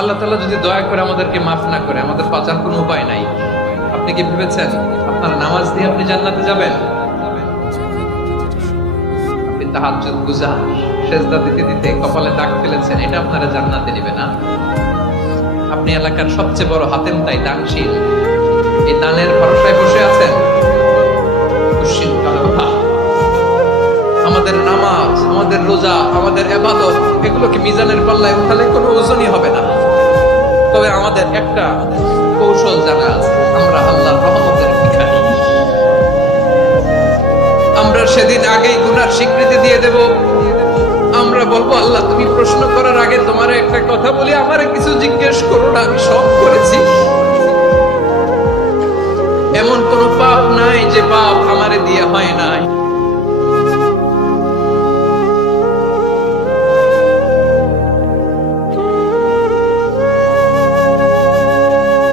আল্লাহ তাআলা যদি দয়া করে আমাদেরকে মাফ না করে, আমাদের বাঁচার কোনো উপায় নাই। আপনি কি ভেবেছেন আপনার নামাজ দিয়ে আপনি জান্নাতে যাবেন? আপনি তাহাজ্জুদ গুজার, সেজদা দিতে দিতে কপালে দাগ ফেলেছেন, এটা আপনারা জান্নাতে নেবে না। আপনি এলাকার সবচেয়ে বড় হাতেম তাই দানশীল, এই দানের ভরসায় বসে আছেন, দুশ্চিন্তা কালো কথা। আমাদের নামাজ, আমাদের রোজা, আমাদের ইবাদত, এগুলোকে মিজানের পাল্লায় উঠালে কোনো ওজনই হবে না। তবে আমাদের একটা কৌশল জানা আছে, আমরা আল্লাহর রহমতের ভিখারি। আমরা সেদিন আগেই গুনার স্বীকৃতি দিয়ে দেব। আমরা বলবো, আল্লাহ তুমি প্রশ্ন করার আগে তোমার একটা কথা বলি, আমারে কিছু জিজ্ঞেস করো না, আমি সব করেছি। এমন কোন পাপ নাই যে পাপ আমারে দিয়ে হয় নাই।